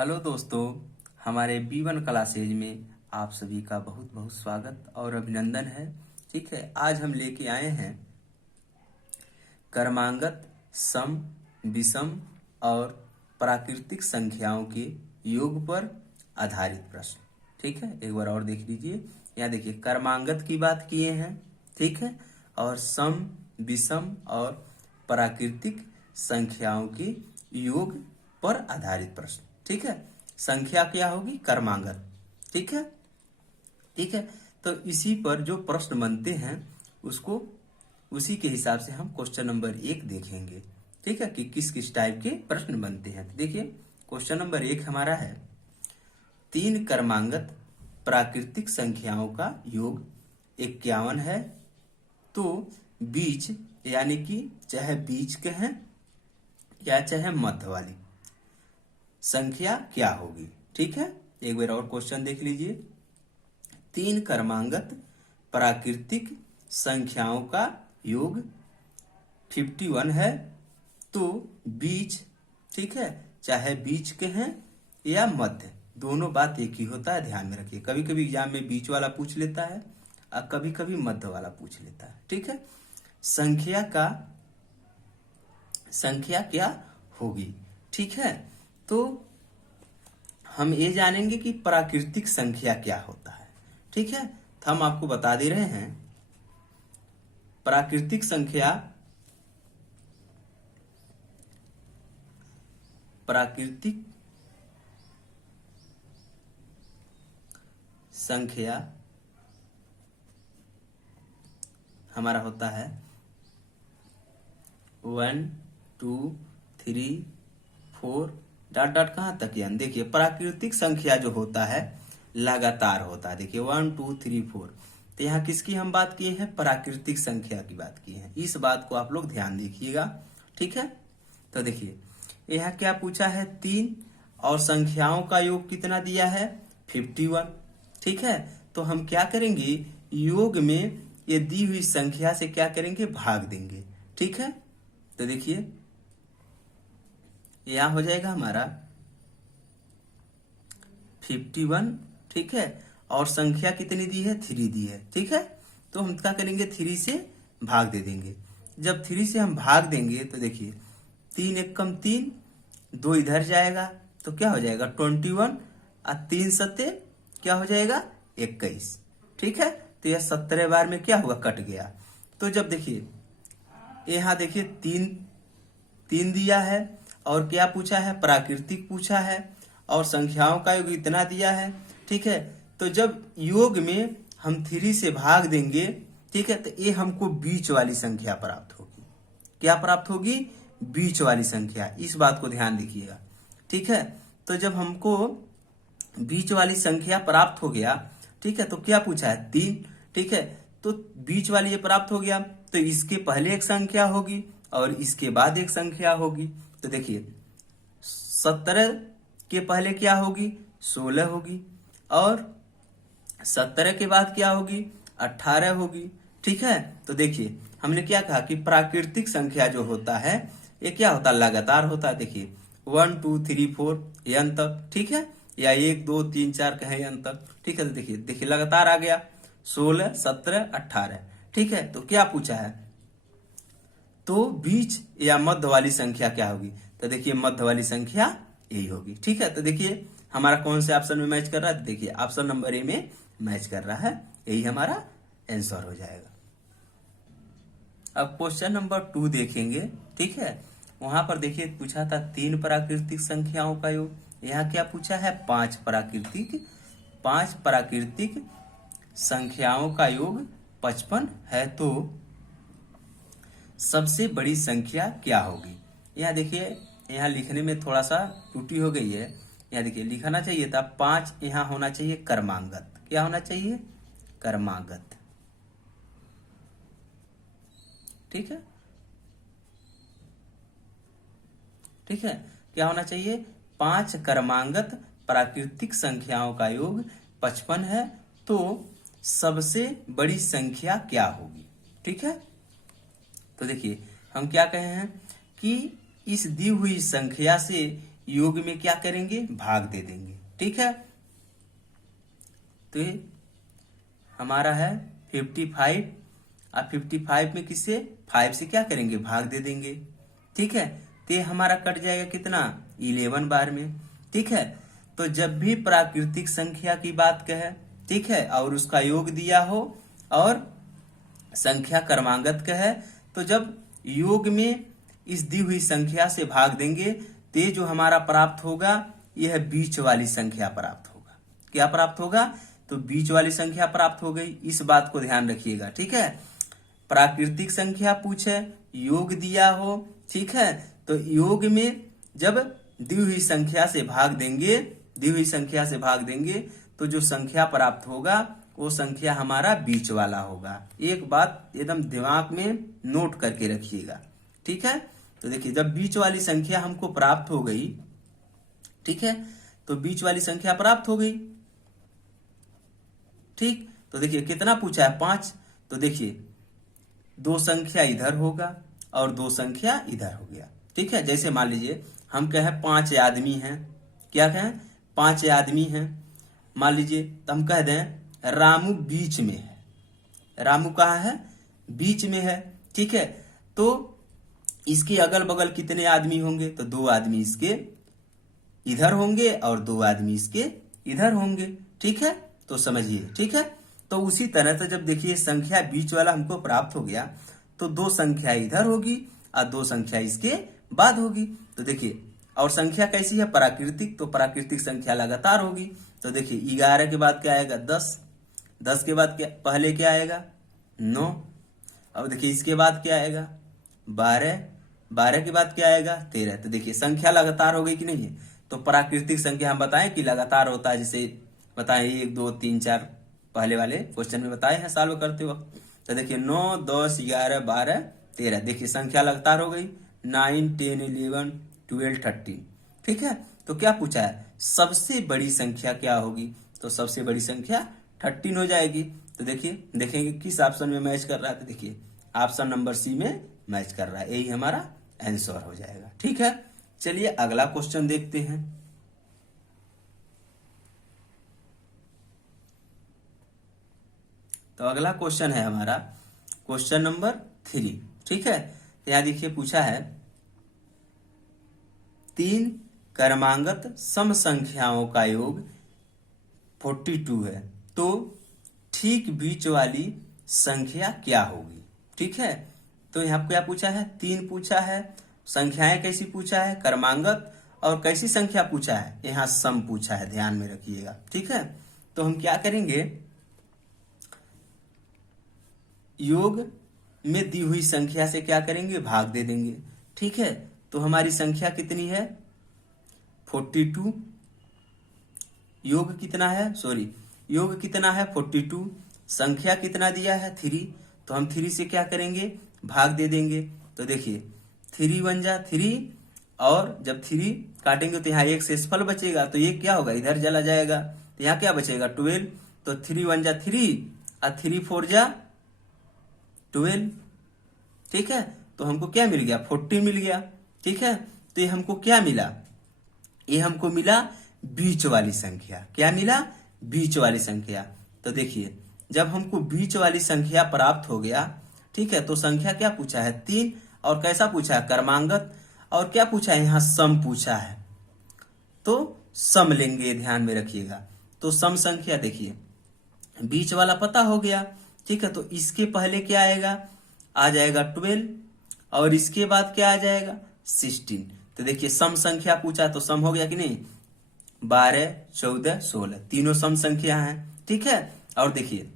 Hello दोस्तों, हमारे B1 classes में आप सभी का बहुत बहुत स्वागत और अभिनंदन है। ठीक है, आज हम लेके आए हैं क्रमांगत, सम, विषम और प्राकृतिक संख्याओं के योग पर आधारित प्रश्न। ठीक है, एक बार और देख लीजिए। यहाँ देखिए, क्रमांगत की बात किए हैं, ठीक है, और सम, विषम और प्राकृतिक संख्याओं के योग पर आधारित प्रश्न। ठीक है, संख्या क्या होगी? क्रमांगत। ठीक है, ठीक है। तो इसी पर जो प्रश्न बनते हैं उसको उसी के हिसाब से हम क्वेश्चन नंबर 1 देखेंगे। ठीक है, कि किस किस टाइप के प्रश्न बनते हैं। तो देखिए, क्वेश्चन नंबर 1 हमारा है, 3 क्रमांगत प्राकृतिक संख्याओं का योग 51 है, तो बीच यानी कि चाहे बीच के हैं या चाहे मध्य वाली संख्या क्या होगी। ठीक है, एक बार और क्वेश्चन देख लीजिए। 3 क्रमांगत प्राकृतिक संख्याओं का योग 51 है, तो बीच, ठीक है, चाहे बीच के हैं या मध्य, दोनों बात एक ही होता है, ध्यान में रखिए। कभी कभी एग्जाम में बीच वाला पूछ लेता है और कभी कभी मध्य वाला पूछ लेता है। ठीक है, संख्या क्या होगी। ठीक है, तो हम ये जानेंगे कि प्राकृतिक संख्या क्या होता है। ठीक है, तो हम आपको बता दे रहे हैं, प्राकृतिक संख्या हमारा होता है 1 2 3 4 डॉट डॉट कहाँ तक यानी। देखिए, प्राकृतिक संख्या जो होता है लगातार होता है। देखिए 1 2 3 4, तो यहाँ किसकी हम बात किए हैं? प्राकृतिक संख्या की बात की है। इस बात को आप लोग ध्यान देखिएगा। ठीक है, तो देखिए यहाँ क्या पूछा है, 3 और संख्याओं का योग कितना दिया है? 51। ठीक है, तो हम क्या करेंगे, योग में ये दी हुई संख्या से क्या करेंगे? भाग देंगे। ठीक है, तो देखिए यहां हो जाएगा हमारा 51। ठीक है, और संख्या कितनी दी है? 3 दी है। ठीक है, तो हम क्या करेंगे, 3 से भाग दे देंगे। जब 3 से हम भाग देंगे तो देखिए 3 एकम 3, 2 इधर जाएगा तो क्या हो जाएगा 21, और 3 सत्ते क्या हो जाएगा 21। ठीक है, तो यह 17 बार में क्या हुआ? कट गया। तो जब देखिए यहाँ देखिए 3 दिया है और क्या पूछा है? प्राकृतिक पूछा है, और संख्याओं का योग इतना दिया है। ठीक है, तो जब योग में हम 3 से भाग देंगे, ठीक है, तो ये हमको बीच वाली संख्या प्राप्त होगी। क्या प्राप्त होगी? बीच वाली संख्या। इस बात को ध्यान रखिएगा। ठीक है, तो जब हमको बीच वाली संख्या प्राप्त हो गया, ठीक है, तो क्या पूछा है? 3। ठीक है, तो बीच वाली ये प्राप्त हो गया, तो इसके पहले एक संख्या होगी और इसके बाद एक संख्या होगी। तो देखिए 17 के पहले क्या होगी? 16 होगी, और 17 के बाद क्या होगी? 18 होगी। ठीक है, तो देखिए हमने क्या कहा कि प्राकृतिक संख्या जो होता है ये क्या होता है? लगातार होता है। देखिए 1 2 3 4 n तक। ठीक है, या 1 2 3 4 कहें n तक। ठीक है, तो देखिए लगातार आ गया 16 17 18। ठीक है, तो क्या पूछा है? तो बीच या मध्य वाली संख्या क्या होगी? तो देखिए मध्य वाली संख्या यही होगी। ठीक है, तो देखिए हमारा कौन से ऑप्शन में मैच कर रहा है? देखिए ऑप्शन नंबर ए में मैच कर रहा है, यही हमारा आंसर हो जाएगा। अब क्वेश्चन नंबर 2 देखेंगे। ठीक है, वहां पर देखिए पूछा था 3 प्राकृतिक संख्याओं का योग। यहाँ क्या पूछा है? 5 प्राकृतिक संख्याओं का योग 55 है, तो सबसे बड़ी संख्या क्या होगी। यहाँ देखिए, यहाँ लिखने में थोड़ा सा त्रुटि हो गई है। यहाँ देखिए लिखना चाहिए था 5, यहाँ होना चाहिए क्रमांगत। क्या होना चाहिए? क्रमांगत। ठीक है, ठीक है, क्या होना चाहिए? 5 क्रमांगत प्राकृतिक संख्याओं का योग 55 है, तो सबसे बड़ी संख्या क्या होगी। ठीक है, तो देखिए हम क्या कहे हैं कि इस दी हुई संख्या से योग में क्या करेंगे, भाग दे देंगे। ठीक है, तो ये हमारा है 55 और 55 में किससे, 5 से क्या करेंगे, भाग दे देंगे। ठीक है, तो ये हमारा कट जाएगा कितना, 11 बार में। ठीक है, तो जब भी प्राकृतिक संख्या की बात कहे, ठीक है, और उसका योग दिया हो और संख्या क्रमांगत कहे, तो जब योग में इस दी हुई संख्या से भाग देंगे तो ये जो हमारा प्राप्त होगा यह बीच वाली संख्या प्राप्त होगा। क्या प्राप्त होगा, तो बीच वाली संख्या प्राप्त हो गई। इस बात को ध्यान रखिएगा। ठीक है, प्राकृतिक संख्या पूछे, योग दिया हो, ठीक है, तो योग में जब दी हुई संख्या से भाग देंगे, दी हुई संख्या से भाग देंगे तो जो संख्या प्राप्त होगा वो संख्या हमारा बीच वाला होगा। एक बात एकदम दिमाग में नोट करके रखिएगा। ठीक है, तो देखिए जब बीच वाली संख्या हमको प्राप्त हो गई, ठीक है, तो बीच वाली संख्या प्राप्त हो गई। ठीक, तो देखिए कितना पूछा है, 5। तो देखिए 2 संख्या इधर होगा और 2 संख्या इधर हो गया। ठीक है, जैसे मान लीजिए हम कहें 5 आदमी हैं, क्या कहें, 5 आदमी हैं। मान लीजिए तो हम कह दें रामू बीच में है। रामू कहाँ है, बीच में है। ठीक है, तो इसके अगल बगल कितने आदमी होंगे, तो 2 आदमी इसके इधर होंगे और 2 आदमी इसके इधर होंगे। ठीक है, तो समझिए। ठीक है, तो उसी तरह से जब देखिए संख्या बीच वाला हमको प्राप्त हो गया तो 2 संख्या इधर होगी और 2 संख्या इसके बाद होगी। तो देखिए और संख्या कैसी है, प्राकृतिक, तो प्राकृतिक संख्या लगातार होगी। तो देखिए 11 के बाद क्या आएगा, 10। 10 के बाद क्या, पहले क्या आएगा, 9। अब देखिए इसके बाद क्या आएगा, 12। 12 के बाद क्या आएगा, 13। तो देखिए संख्या लगातार हो गई कि नहीं है। तो प्राकृतिक संख्या हम बताएं कि लगातार होता है, जैसे बताएं 1 2 3 4 पहले वाले क्वेश्चन में बताए हैं सॉल्व करते वक्त। तो देखिए 9 10 11 12 13, देखिए संख्या लगातार हो गई, 9 10 11 12 13। ठीक है, तो क्या पूछा है, सबसे बड़ी संख्या क्या होगी, तो सबसे बड़ी संख्या 13 हो जाएगी। तो देखिए देखेंगे किस ऑप्शन में मैच कर रहा है, तो देखिए ऑप्शन नंबर सी में मैच कर रहा है, यही हमारा आंसर हो जाएगा। ठीक है, चलिए अगला क्वेश्चन देखते हैं। तो अगला क्वेश्चन है हमारा क्वेश्चन नंबर 3। ठीक है, यहां देखिए पूछा है 3 क्रमांगत सम संख्याओं का योग 42 है, तो ठीक बीच वाली संख्या क्या होगी। ठीक है, तो यहाँ क्या पूछा है, 3 पूछा है, संख्याएं कैसी पूछा है, क्रमांगत, और कैसी संख्या पूछा है, यहाँ सम पूछा है, ध्यान में रखिएगा। ठीक है, तो हम क्या करेंगे, योग में दी हुई संख्या से क्या करेंगे, भाग दे देंगे। ठीक है, तो हमारी संख्या कितनी है, 42। योग कितना है, योग कितना है 42, संख्या कितना दिया है 3, तो हम 3 से क्या करेंगे, भाग दे देंगे। तो देखिए 3 1 जा 3, और जब 3 काटेंगे तो यहाँ एक शेषफल बचेगा, तो ये क्या होगा, इधर चला जाएगा, तो यहाँ क्या बचेगा 12। तो 3 1 जा 3 और 3 4 जा 12। ठीक है, तो हमको क्या मिल गया, 40 मिल गया। ठीक है, तो ये हमको क्या मिला, ये हमको मिला बीच वाली संख्या। क्या मिला, बीच वाली संख्या। तो देखिए जब हमको बीच वाली संख्या प्राप्त हो गया, ठीक है, तो संख्या क्या पूछा है 3, और कैसा पूछा है, क्रमांगत, और क्या पूछा है, यहाँ सम पूछा है, तो सम लेंगे, ध्यान में रखिएगा। तो सम संख्या देखिए बीच वाला पता हो गया। ठीक है, तो इसके पहले क्या आएगा, आ जाएगा 12, और इसके बाद क्या आ जाएगा 16। तो देखिए सम संख्या पूछा तो सम हो गया कि नहीं, 12 14 16, तीनों सम संख्या हैं। ठीक है, और देखिए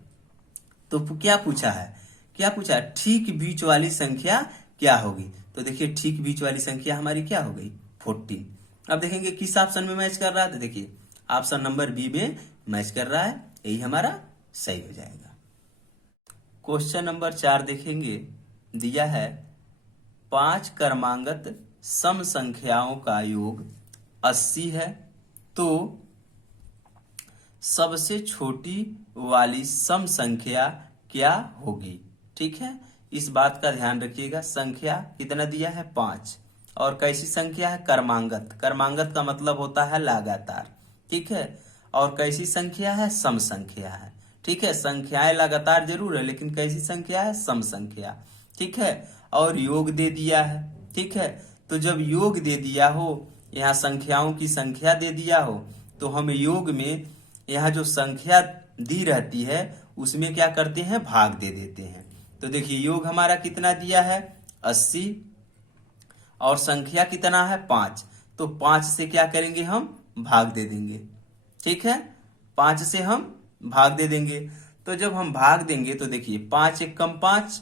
तो क्या पूछा है, क्या पूछा है, ठीक बीच वाली संख्या क्या होगी। तो देखिए ठीक बीच वाली संख्या हमारी क्या हो गई, 14। अब देखेंगे किस ऑप्शन में मैच कर रहा है, तो देखिए ऑप्शन नंबर बी में मैच कर रहा है, यही हमारा सही हो जाएगा। क्वेश्चन नंबर 4 देखेंगे, दिया है 5 क्रमांगत सम संख्याओं का योग 80 है, तो सबसे छोटी वाली सम संख्या क्या होगी। ठीक है, इस बात का ध्यान रखिएगा, संख्या कितना दिया है 5, और कैसी संख्या है, कर्मांगत। कर्मांगत का मतलब होता है लगातार, ठीक है। और कैसी संख्या है, सम संख्या है, ठीक है। संख्याएं लगातार जरूर है लेकिन कैसी संख्या है, सम संख्या, ठीक है। और योग दे दिया है, ठीक है। तो जब योग दे दिया हो, यहाँ संख्याओं की संख्या दे दिया हो, तो हम योग में यहाँ जो संख्या दी रहती है उसमें क्या करते हैं, भाग दे देते हैं। तो देखिए योग हमारा कितना दिया है, 80, और संख्या कितना है, 5। तो 5 से क्या करेंगे, हम भाग दे देंगे, ठीक है। 5 से हम भाग दे देंगे। तो जब हम भाग देंगे तो देखिए 5 एक कम 5,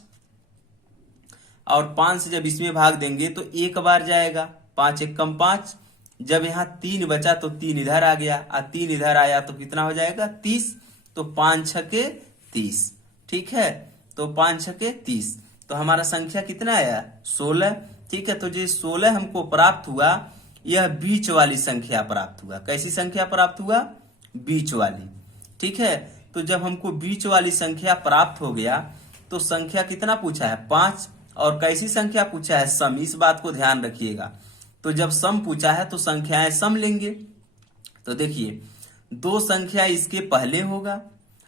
और 5 से जब इसमें भाग देंगे तो एक बार जाएगा, 5 एक कम 5। जब यहाँ 3 बचा तो 3 इधर आ गया, और 3 इधर आया तो कितना हो जाएगा, 30। तो 5 छके 30, ठीक है। तो 5 छके 30, तो हमारा संख्या कितना आया, 16, ठीक है। तो जो 16 हमको प्राप्त हुआ, यह बीच वाली संख्या प्राप्त हुआ। कैसी संख्या प्राप्त हुआ, बीच वाली, ठीक है। तो जब हमको बीच वाली संख्या प्राप्त हो गया तो संख्या कितना पूछा है, 5, और कैसी संख्या पूछा है, सम। इस बात को ध्यान रखिएगा। तो जब सम पूछा है तो संख्याएं सम लेंगे। तो देखिए 2 संख्या इसके पहले होगा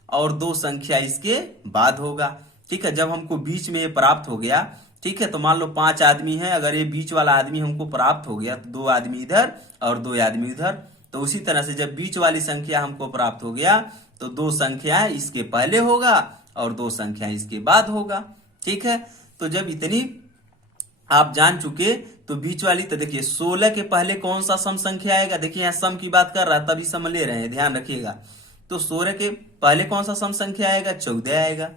और 2 संख्या इसके बाद होगा, ठीक है। जब हमको बीच में ये प्राप्त हो गया, ठीक है, तो मान लो 5 आदमी हैं, अगर ये बीच वाला आदमी हमको प्राप्त हो गया तो 2 आदमी इधर और 2 आदमी इधर। तो उसी तरह से जब बीच वाली संख्या हमको प्राप्त हो गया तो 2 संख्याएं इसके पहले होगा और 2 संख्याएं इसके बाद होगा, ठीक है। तो जब इतनी आप जान चुके तो बीच वाली, तो देखिए 16 के पहले कौन सा सम संख्या आएगा, देखिए यहाँ सम की बात कर रहा है तभी सम ले रहे हैं, ध्यान रखिएगा। तो 16 के पहले कौन सा सम संख्या आएगा, 14 आएगा।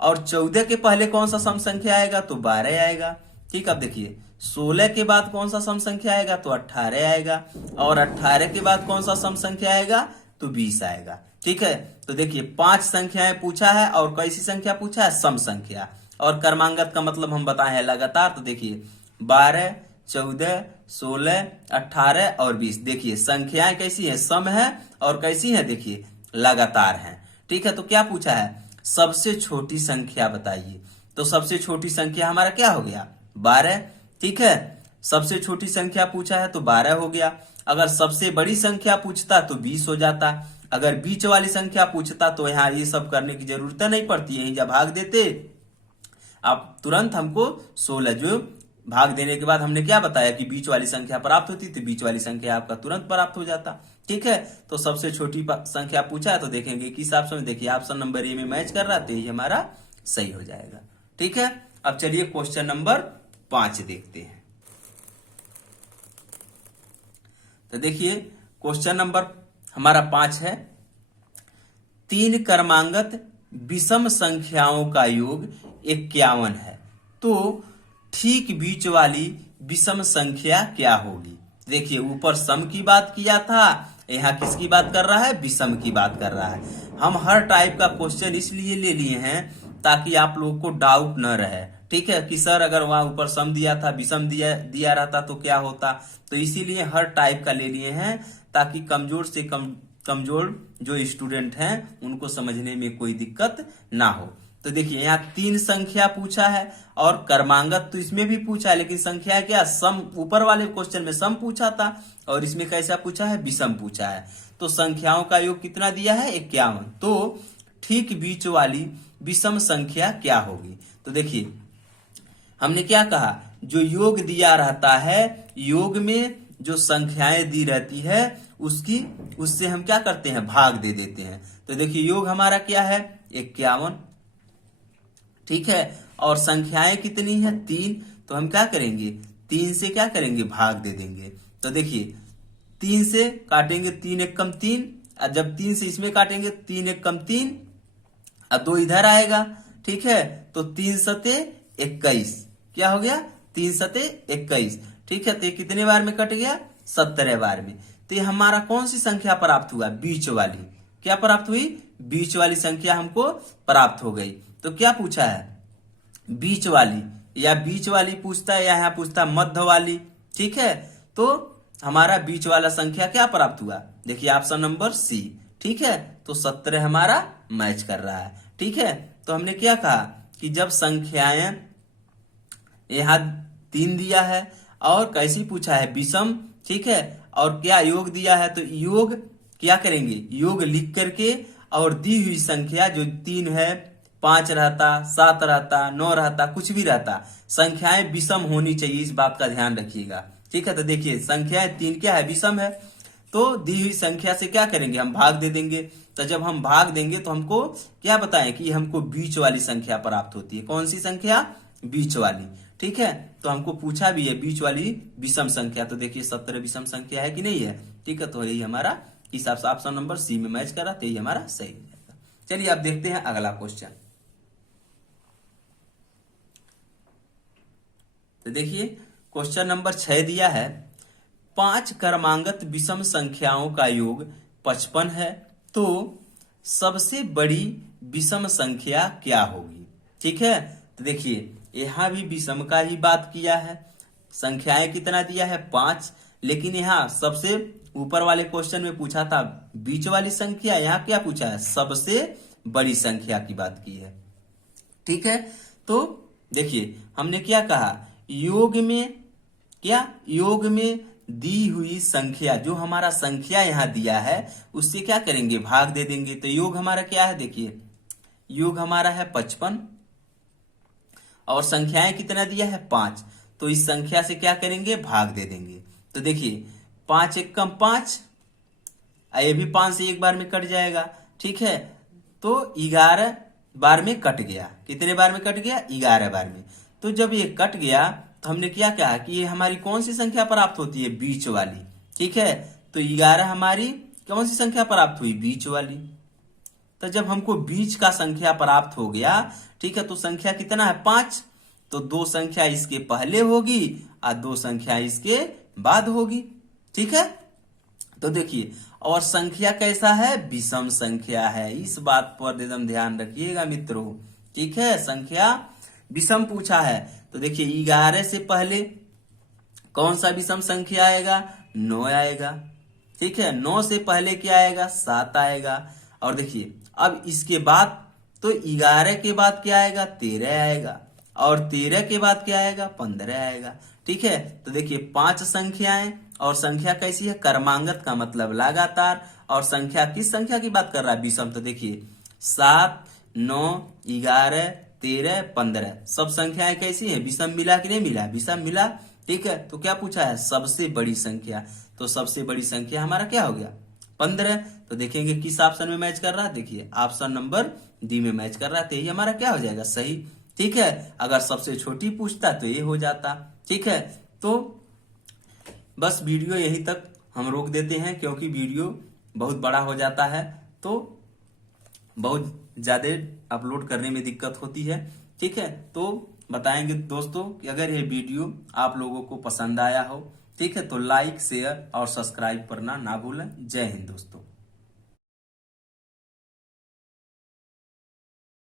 और 14 के पहले कौन सा सम संख्या आएगा, तो 12 आएगा, ठीक। अब देखिए 16 के बाद कौन सा सम संख्या आएगा, तो 18 आएगा। और 18 के बाद कौन सा सम संख्या आएगा, तो 20 आएगा, ठीक है। तो देखिए 5 संख्याएं पूछा है और कैसी संख्या पूछा है, सम संख्या। और कर्मांगत का मतलब हम बताए हैं लगातार। तो देखिए 12, 14, 16, 18 और 20, देखिए संख्याएं कैसी है, सम है, और कैसी है, देखिए लगातार है, ठीक है। तो क्या पूछा है, सबसे छोटी संख्या बताइए। तो सबसे छोटी संख्या हमारा क्या हो गया, 12, ठीक है। सबसे छोटी संख्या पूछा है तो 12 हो गया। अगर सबसे बड़ी संख्या पूछता तो 20 हो जाता। अगर बीच वाली संख्या पूछता तो यहाँ ये सब करने की जरूरत नहीं पड़ती है, जब भाग देते आप तुरंत हमको 16, जो भाग देने के बाद हमने क्या बताया कि बीच वाली संख्या प्राप्त होती, तो बीच वाली संख्या आपका तुरंत प्राप्त हो जाता, ठीक है। तो सबसे छोटी संख्या पूछा है तो देखेंगे किस ऑप्शन में, देखिए ऑप्शन नंबर ए में मैच कर रहा है, तो ये हमारा सही हो जाएगा, ठीक है। अब चलिए क्वेश्चन नंबर 5 देखते हैं। तो देखिए क्वेश्चन नंबर हमारा 5 है, 3 कर्मांगत विषम संख्याओं का योग 51 है, तो ठीक बीच वाली विषम संख्या क्या होगी। देखिए ऊपर सम की बात किया था, यहाँ किसकी बात कर रहा है, विषम की बात कर रहा है। हम हर टाइप का क्वेश्चन इसलिए ले लिए हैं ताकि आप लोगों को डाउट न रहे, ठीक है, कि सर अगर वहां ऊपर सम दिया था, विषम दिया रहता तो क्या होता। तो इसीलिए हर टाइप का ले लिए हैं ताकि कमजोर से कमजोर जो स्टूडेंट हैं उनको समझने में कोई दिक्कत ना हो। तो देखिए यहाँ 3 संख्या पूछा है और कर्मांगत तो इसमें भी पूछा है, लेकिन संख्या क्या, सम। ऊपर वाले क्वेश्चन में सम पूछा था और इसमें कैसा पूछा है, विषम पूछा है। तो संख्याओं का योग कितना दिया है, 51। तो ठीक बीच वाली विषम संख्या क्या होगी। तो देखिए हमने क्या कहा, जो योग दिया रहता है, योग में जो संख्याएं दी रहती है उससे हम क्या करते हैं, भाग दे देते हैं। तो देखिए योग हमारा क्या है, 51, ठीक है। और संख्याएं कितनी है, 3। तो हम क्या करेंगे, 3 से क्या करेंगे, भाग दे देंगे। तो देखिए 3 से काटेंगे, 3 एक कम 3, और जब 3 से इसमें काटेंगे 3 एक कम 3, और 2 इधर आएगा, ठीक है। तो 3 सते 21, क्या हो गया, 3 सते 21, ठीक है। तो ये कितने बार में कट गया, 17 बार में। तो ये हमारा कौन सी संख्या प्राप्त हुआ, बीच वाली। क्या प्राप्त हुई, बीच वाली संख्या हमको प्राप्त हो गई। तो क्या पूछा है, बीच वाली, या बीच वाली पूछता है या यहाँ पूछता है मध्य वाली, ठीक है। तो हमारा बीच वाला संख्या क्या प्राप्त हुआ, देखिए ऑप्शन नंबर सी, ठीक है। तो 17 हमारा मैच कर रहा है, ठीक है। तो हमने क्या कहा कि जब संख्याएं यहाँ 3 दिया है और कैसी पूछा है, विषम, ठीक है। और क्या योग दिया है, तो योग क्या करेंगे, योग लिख करके और दी हुई संख्या जो 3 है, 5 रहता, 7 रहता, 9 रहता, कुछ भी रहता, संख्याएं विषम होनी चाहिए, इस बात का ध्यान रखिएगा, ठीक है। तो देखिए संख्याएं 3 क्या है, विषम है, तो दी हुई संख्या से क्या करेंगे, हम भाग दे देंगे। तो जब हम भाग देंगे तो हमको क्या बताएं कि हमको बीच वाली संख्या प्राप्त होती है। कौन सी संख्या, बीच वाली, ठीक है। तो हमको पूछा भी है बीच वाली विषम संख्या, तो देखिए 17 विषम संख्या है कि नहीं है, ठीक है। तो यही हमारा हिसाब से ऑप्शन नंबर सी में मैच करा, तो यही हमारा सही हो जाएगा। चलिए अब देखते हैं अगला क्वेश्चन। तो देखिए क्वेश्चन नंबर 6 दिया है, 5 क्रमांगत विषम संख्याओं का योग 55 है, तो सबसे बड़ी विषम संख्या क्या होगी, ठीक है। तो देखिए यहां भी विषम का ही बात किया है, संख्याएं कितना दिया है 5, लेकिन यहाँ सबसे ऊपर वाले क्वेश्चन में पूछा था बीच वाली संख्या, यहाँ क्या पूछा है, सबसे बड़ी संख्या की बात की है, ठीक है। तो देखिए हमने क्या कहा, योग में क्या, योग में दी हुई संख्या, जो हमारा संख्या यहां दिया है उससे क्या करेंगे, भाग दे देंगे। तो योग हमारा क्या है, देखिए योग हमारा है 55 और संख्याएं कितना दिया है 5, तो इस संख्या से क्या करेंगे, भाग दे देंगे। तो देखिए 5 एक कम 5, ये भी 5 से एक बार में कट जाएगा, ठीक है। तो 11 बार में कट गया, कितने बार में कट गया, 11 बार में। तो जब ये कट गया तो हमने क्या कहा कि ये हमारी कौन सी संख्या प्राप्त होती है, बीच वाली, ठीक है। तो 11 हमारी कौन सी संख्या प्राप्त हुई, बीच वाली। तो जब हमको बीच का संख्या प्राप्त हो गया, ठीक है, तो संख्या कितना है 5, तो 2 संख्या इसके पहले होगी और 2 संख्या इसके बाद होगी, ठीक है। तो देखिए और संख्या कैसा है, विषम संख्या है, इस बात पर एकदम ध्यान रखिएगा मित्रों, ठीक है। संख्या विषम पूछा है, तो देखिए 11 से पहले कौन सा विषम संख्या आएगा, 9 आएगा, ठीक है। 9 से पहले क्या आएगा, 7 आएगा। और देखिए अब इसके बाद तो 11 के बाद क्या आएगा, 13 आएगा, और 13 के बाद क्या आएगा, 15 आएगा, ठीक है। तो देखिए 5 संख्याएं, और संख्या कैसी है, क्रमांगत का मतलब लगातार, और संख्या किस संख्या की बात कर रहा है, विषम। तो देखिए 7, 9, 11, 13, 15 सब संख्याएं कैसी हैं, विषम मिला कि नहीं मिला, विषम मिला, ठीक है। तो क्या पूछा है, सबसे बड़ी संख्या, तो सबसे बड़ी संख्या हमारा क्या हो गया, 15। तो देखेंगे किस ऑप्शन में मैच कर रहा है, देखिए ऑप्शन नंबर डी में मैच कर रहा है, तो ये हमारा क्या हो जाएगा, सही, ठीक है। अगर सबसे छोटी पूछता तो ये हो जाता, ठीक है। तो बस वीडियो यहीं तक हम रोक देते हैं, क्योंकि वीडियो बहुत बड़ा हो जाता है, तो बहुत ज्यादा अपलोड करने में दिक्कत होती है, ठीक है। तो बताएंगे दोस्तों कि अगर ये वीडियो आप लोगों को पसंद आया हो, ठीक है, तो लाइक, शेयर और सब्सक्राइब करना ना भूलें। जय हिंद दोस्तों।